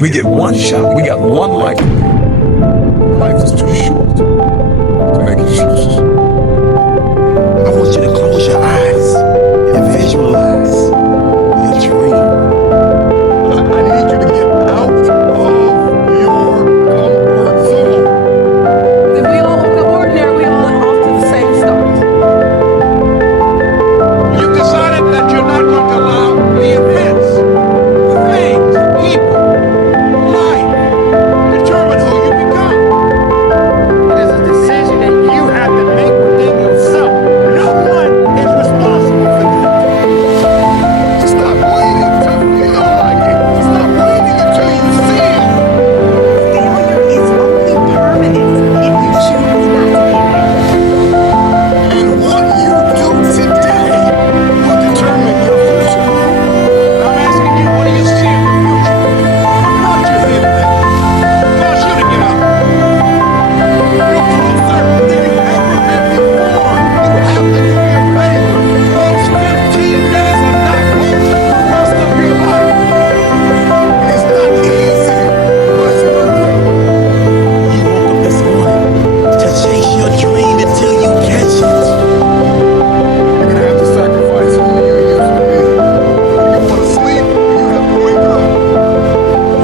We get one shot. We got one life. Life is too short to make excuses. I want you to close your eyes and visualize your dream. I need you to get out of your comfort zone. If we all woke up ordinary, we all went off to the same start. You've decided that you're not going to allow the events, the things, the people, life, determine who you become. It is a decision that you have to make within yourself. No one is responsible for that. Stop waiting till you feel like it. Stop waiting until you see it. Failure is only permanent if you choose not to be there. And what you do today will determine your future. And I'm asking you, what do you see in the future? What brought you here today? Caused you to get up. You're closer than you've ever been before. You have to do your favor. Those 15 days are not over the rest of your life. It's not easy, but it's worth it. You woke up this morning to chase your dream until you catch it. You're gonna have to sacrifice who you used to be. You want to sleep, you have to wake up.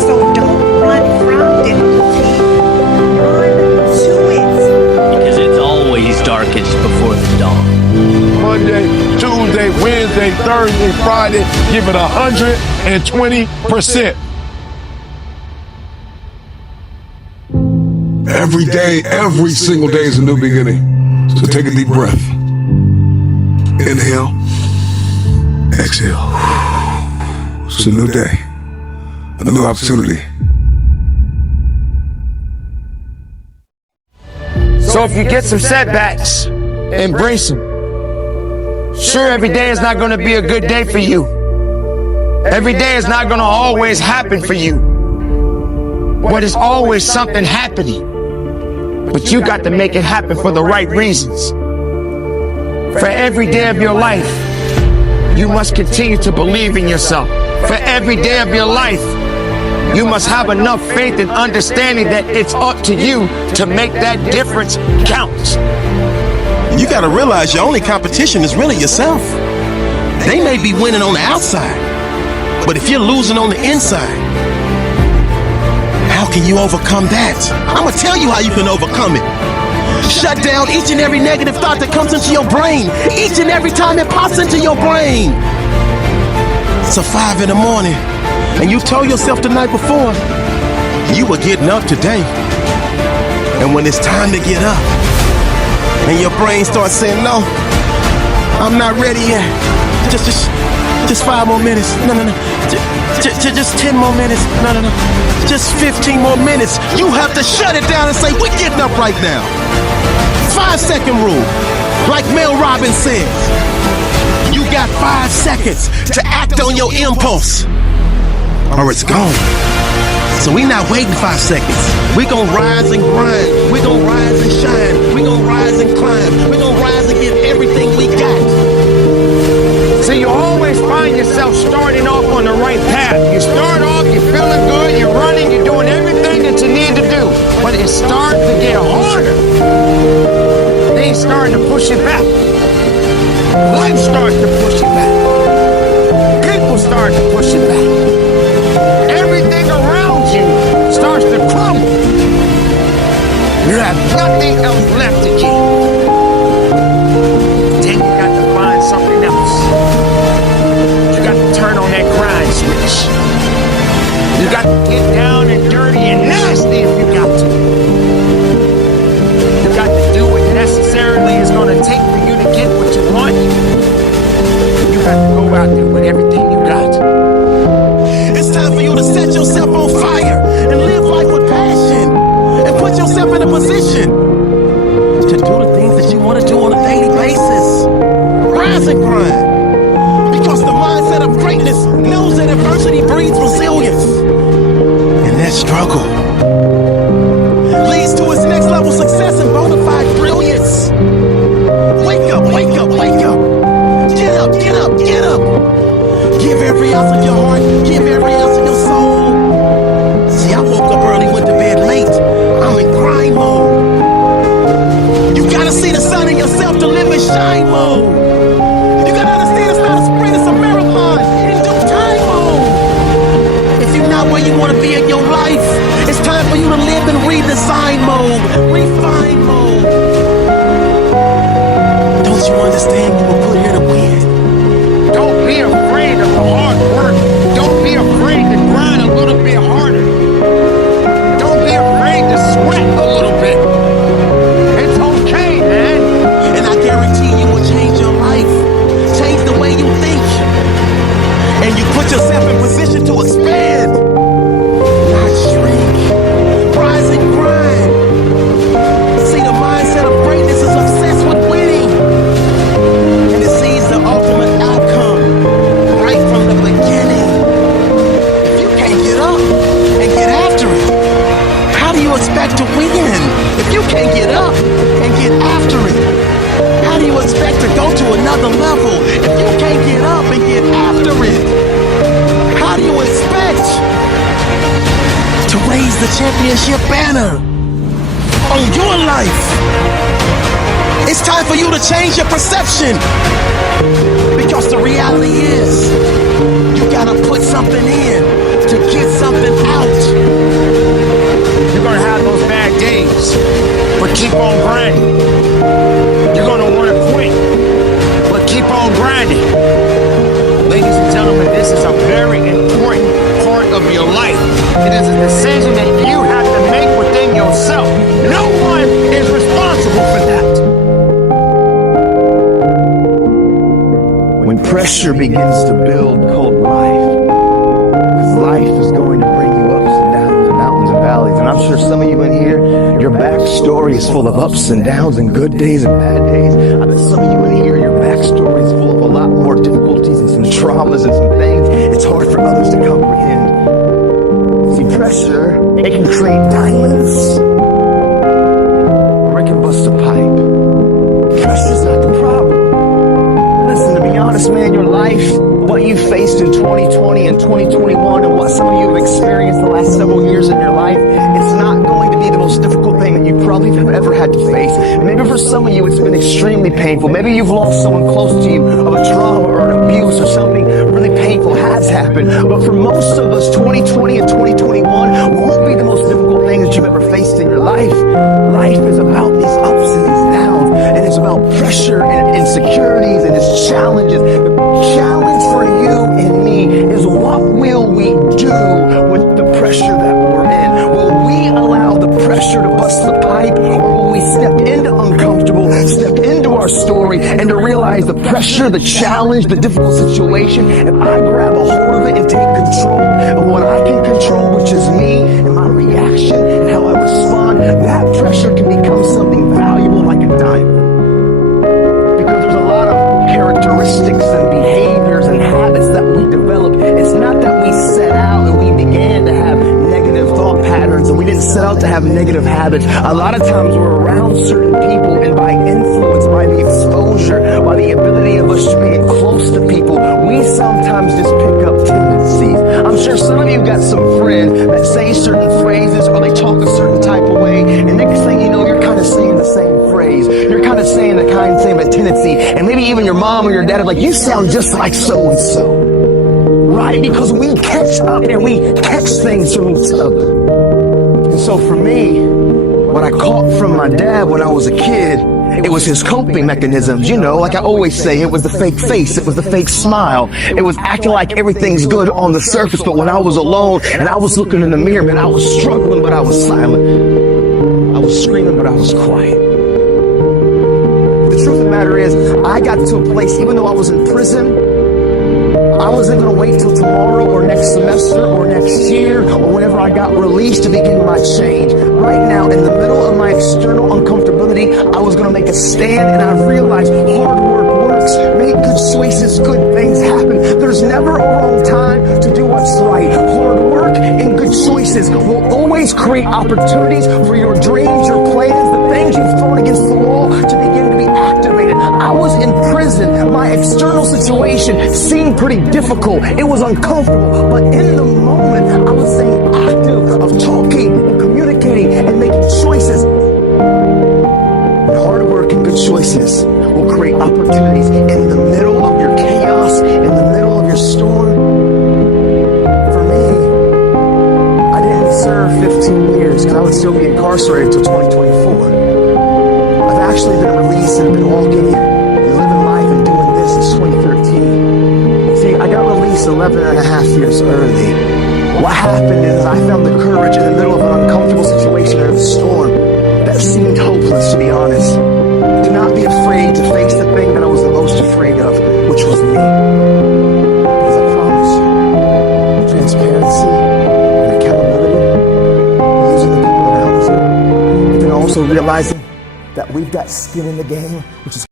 So don't run from difficulty. Run to it. Because it's always darkest before the dawn. Monday, Tuesday, Wednesday, Thursday, Friday, give it 120%. Every day, every single day is a new beginning. So take a deep breath. Inhale. Exhale. It's a new day. A new opportunity. So if you get some setbacks, embrace them. Sure, every day is not going to be a good day for you. Every day is not going to always happen for you. But it's always something happening. But you got to make it happen for the right reasons. For every day of your life, you must continue to believe in yourself. For every day of your life, you must have enough faith and understanding that it's up to you to make that difference count. You gotta realize your only competition is really yourself. They may be winning on the outside, but if you're losing on the inside, how can you overcome that? I'm gonna tell you how you can overcome it. Shut down each and every negative thought that comes into your brain, each and every time it pops into your brain. It's 5 in the morning, and you told yourself the night before you were getting up today. And when it's time to get up, and your brain starts saying, no, I'm not ready yet. Just 5 more minutes. No. Just 10 more minutes. No. Just 15 more minutes. You have to shut it down and say, we're getting up right now. 5-second rule. Like Mel Robbins says, you got 5 seconds to act on your impulse, or it's gone. So we not waiting 5 seconds. We gonna rise and grind. We gonna rise and shine. We gonna rise and climb. We gonna rise and give everything we got. So you always find yourself starting off on the right path. You start off, you're feeling good, you're running, you're doing everything that you need to do. But it's starting to get harder. Things starting to push you back. Life starts to push you back. People start to push you back. Everything around you starts to crumble. You have nothing else left to give. Then you got to find something else. You got to turn on that grind switch. You got to get down and dirty and nasty if you got to. You got to do what necessarily is going to take for you to get what you want. You got to go out there with everything you got. It's time for you to set yourself on fire and live life with passion and put yourself in a position to do the things that you want to do on a daily basis. Rise and grind. Because the mindset of greatness knows that adversity breeds resilience. And that struggle leads to its next level success and bona fide brilliance. Wake up, wake up, wake up. Get up, get up, get up. Give every ounce of your heart, give every ounce of your soul. where you want to be in your life. It's time for you to live in redesign mode, refine mode. Don't you understand you were put here to win? Don't be afraid of the hard work. Don't be afraid to grind a little bit harder. Don't be afraid to sweat a little bit. It's okay, man. And I guarantee you will change your life, change the way you think. And you put yourself in position to expand, not shrink. Rise and grind. See, the mindset of greatness is obsessed with winning. And it sees the ultimate outcome right from the beginning. If you can't get up and get after it, how do you expect to win? If you can't get up and get after it, how do you expect to go to another level? If you can't get up and get after it, how do you expect to raise the championship banner on your life? It's time for you to change your perception, because the reality is you gotta put something in to get something out. You're gonna have those bad days, but keep on grinding. You're gonna wanna quit, but keep on grinding. Ladies and gentlemen, this is a very important part of your life. It is a decision that you have to make within yourself. No one is responsible for that. When pressure begins to build called life, because life is going to bring you ups and downs and mountains and valleys. And I'm sure some of you in here, your backstory is full of ups and downs and good days and bad days. I bet some of you in here, your backstory is full of a lot more difficulties and some traumas and some things it's hard for others to comprehend. See, pressure, it can create diamonds, or it can bust a pipe. Pressure's not the problem. Listen, to be honest, man, your life, what you faced in 2020 and 2021 and what some of you have experienced the last several years in your life, it's not going to be the most difficult thing that you probably have ever had to face. Maybe for some of you it's been extremely painful. Maybe you've lost someone close to you of a trauma or an abuse or something really painful has happened. But for most of us, 2020 and 2021 won't be the most difficult thing that you've ever faced in your life. Life is about these ups and these downs, and it's about pressure and insecurities and its challenges. The challenge for you and me is, what will we do with the pressure that we're in? Will we allow the pressure to bust the pipe, or will we step into uncomfortable, step into our story, and to realize the pressure, the challenge, the difficult situation, if I grab a hold of it and take control of what I can control, which is me and my reaction and how I respond, that pressure can become something valuable like a diamond. Because there's a lot of characteristics and behaviors and habits that we develop. It's not that we set out and we began to have negative thought patterns, and we didn't set out to have negative habits. A lot of times we're around certain people, and by influence, by the exposure, by the ability of us being close to people, we sometimes just pick up tendencies. I'm sure some of you got some friends that say certain phrases or they talk a certain type of way, and next thing you know, you're kind of saying the same phrase. You're kind of saying the same tendency, and maybe even your mom or your dad are like, you sound just like so-and-so. Right? Because we catch up and we catch things from each other. And so for me, what I caught from my dad when I was a kid, it was his coping mechanisms. You know, like I always say, it was the fake face, it was the fake smile, it was acting like everything's good on the surface, but when I was alone and I was looking in the mirror, man, I was struggling, but I was silent. I was screaming, but I was quiet. The truth of the matter is, I got to a place, even though I was in prison, I wasn't going to wait till tomorrow or next semester or next year or whenever I got released to begin my change. Right now, in the middle of my external uncomfortability, I was going to make a stand, and I realized hard work works. Make good choices, good things happen. There's never a wrong time to do what's right. Hard work and good choices will always create opportunities for your dreams, your plans, the things you've thrown against the wall to begin to be activated. I was in prison. My external situation seemed pretty difficult. It was uncomfortable. But in the moment, I was staying active of talking and communicating and making choices. And hard work and good choices will create opportunities in the middle of your chaos, in the middle of your storm. For me, because I would still be incarcerated until 2024. I've actually been released and been walking and living life and doing this since 2013. See, I got released 11 and a half years early. What happened is I found the courage in the middle of an uncomfortable situation or a storm that seemed hopeless, to be honest. To not be afraid to face the thing that I was the most afraid of, which was me. Because I promise you, transparency and accountability, using the people around you, but then also realizing that we've got skin in the game, which is